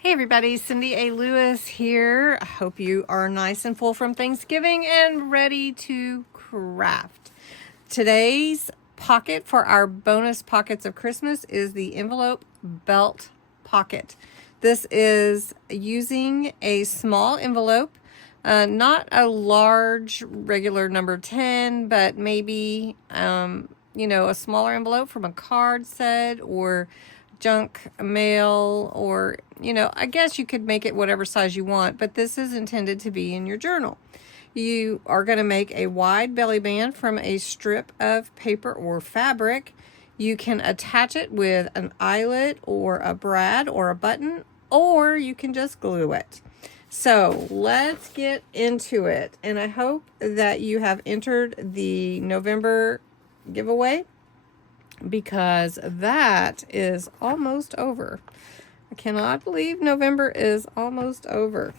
Hey everybody, Cindy A. Lewis here. I hope you are nice and full from Thanksgiving and ready to craft. Today's pocket for our bonus pockets of Christmas is the envelope belt pocket. This is using a small envelope, not a large regular number 10, but maybe, a smaller envelope from a card set or junk mail, or I guess you could make it whatever size you want, but this is intended to be in your journal. You are going to make a wide belly band from a strip of paper or fabric. You can attach it with an eyelet or a brad or a button, or you can just glue it. So let's get into it, and I hope that you have entered the November giveaway, because that is almost over. I cannot believe November is almost over.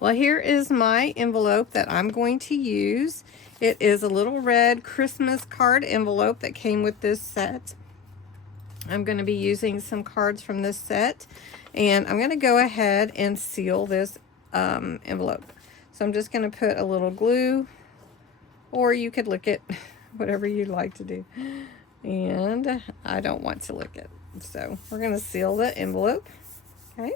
Well, here is my envelope that I'm going to use. It is a little red Christmas card envelope that came with this set. I'm going to be using some cards from this set, and I'm going to go ahead and seal this envelope. So I'm just going to put a little glue, or you could lick it, whatever you'd like to do. And I don't want to lick it. So we're going to seal the envelope. Okay.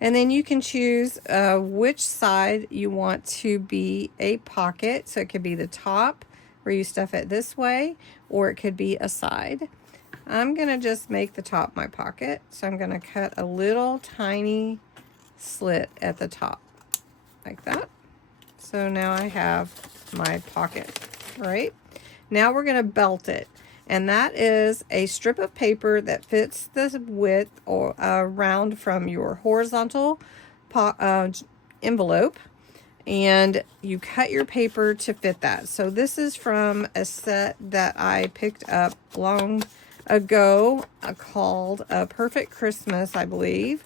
And then you can choose which side you want to be a pocket. So it could be the top where you stuff it this way, or it could be a side. I'm going to just make the top my pocket. So I'm going to cut a little tiny slit at the top like that. So now I have my pocket, right? Now we're going to belt it. And that is a strip of paper that fits the width or around from your horizontal envelope. And you cut your paper to fit that. So this is from a set that I picked up long ago called A Perfect Christmas, I believe.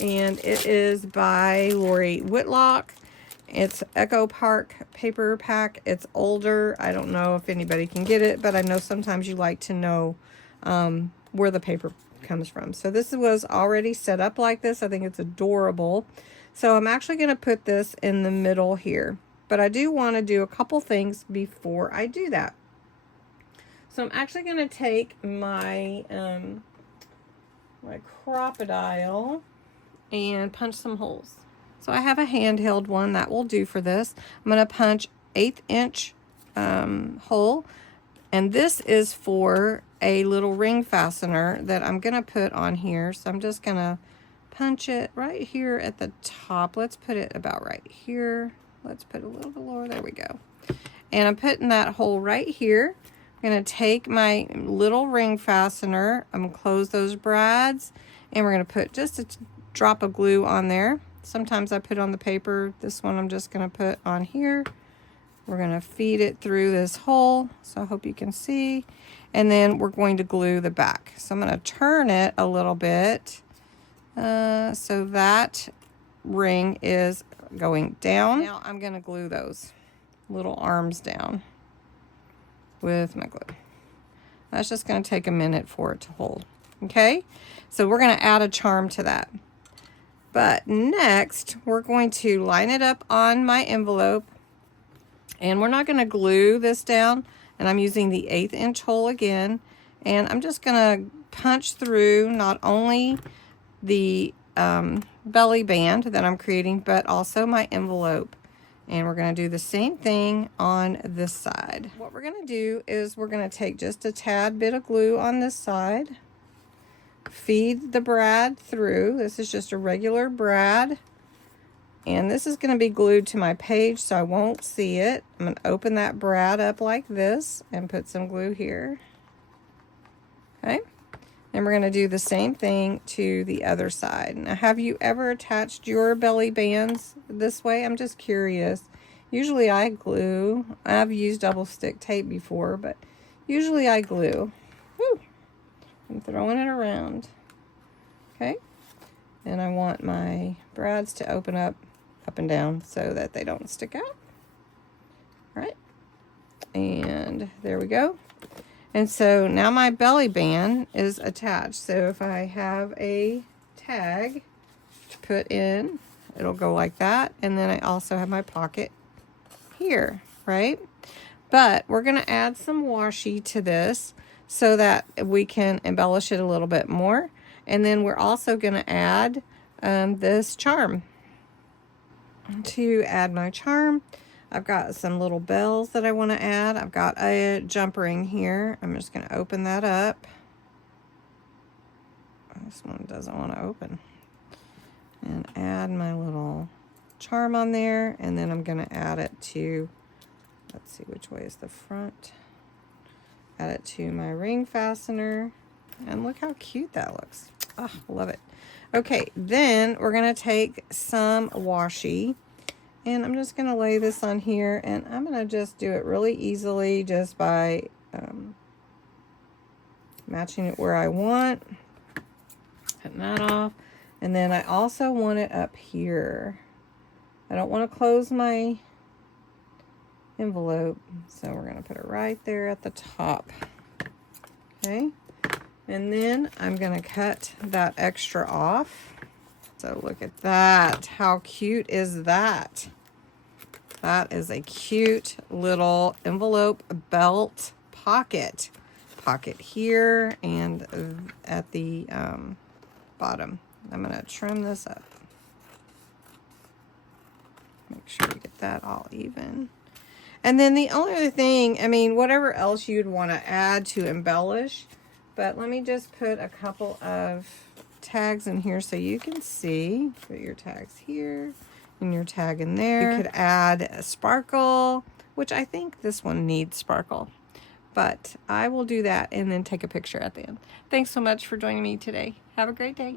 And it is by Lori Whitlock. It's Echo Park paper pack. It's older. I don't know if anybody can get it, but I know sometimes you like to know where the paper comes from. So this was already set up like this. I think it's adorable. So I'm actually going to put this in the middle here, but I do want to do a couple things before I do that. So I'm actually going to take my my crocodile and punch some holes. So I have a handheld one that will do for this. I'm going to punch 1/8 inch hole, and this is for a little ring fastener that I'm going to put on here. So I'm just going to punch it right here at the top. Let's put it about right here. Let's put a little bit lower. There we go. And I'm putting that hole right here. I'm going to take my little ring fastener. I'm going to close those brads, and we're going to put just a drop of glue on there. Sometimes I put on the paper. This one I'm just going to put on here. We're going to feed it through this hole, so I hope you can see. And then we're going to glue the back. So I'm going to turn it a little bit so that ring is going down. Now I'm going to glue those little arms down with my glue. That's just going to take a minute for it to hold. Okay, so we're going to add a charm to that. But next, we're going to line it up on my envelope, and we're not going to glue this down, and I'm using the 1/8 inch hole again, and I'm just going to punch through not only the belly band that I'm creating, but also my envelope. And we're going to do the same thing on this side. What we're going to do is we're going to take just a tad bit of glue on this side, feed the brad through. This is just a regular brad, and this is going to be glued to my page so I won't see it. I'm going to open that brad up like this and put some glue here. Okay, and we're going to do the same thing to the other side. Now, have you ever attached your belly bands this way? I'm just curious. Usually I glue. I've used double stick tape before, but usually I glue. Whew. I'm throwing it around. Okay, and I want my brads to open up and down so that they don't stick out. All right, and there we go. And so now my belly band is attached. So if I have a tag to put in, it'll go like that. And then I also have my pocket here, right? But we're going to add some washi to this so that we can embellish it a little bit more. And then we're also going to add this charm. To add my charm, I've got some little bells that I want to add. I've got a jump ring here. I'm just going to open that up. This one doesn't want to open. And add my little charm on there. And then I'm going to add it to, let's see which way is the front. Add it to my ring fastener. And look how cute that looks. Oh, love it. Okay, then we're going to take some washi. And I'm just going to lay this on here, and I'm going to just do it really easily just by matching it where I want. Cutting that off. And then I also want it up here. I don't want to close my envelope, so we're going to put it right there at the top. Okay. And then I'm going to cut that extra off. So look at that. How cute is that? That is a cute little envelope belt pocket. Pocket here and at the bottom. I'm going to trim this up. Make sure you get that all even. And then the only other thing, I mean, whatever else you'd want to add to embellish, but let me just put a couple of tags in here so you can see. Put your tags here and your tag in there. You could add a sparkle, which I think this one needs sparkle, but I will do that and then take a picture at the end. Thanks so much for joining me today. Have a great day.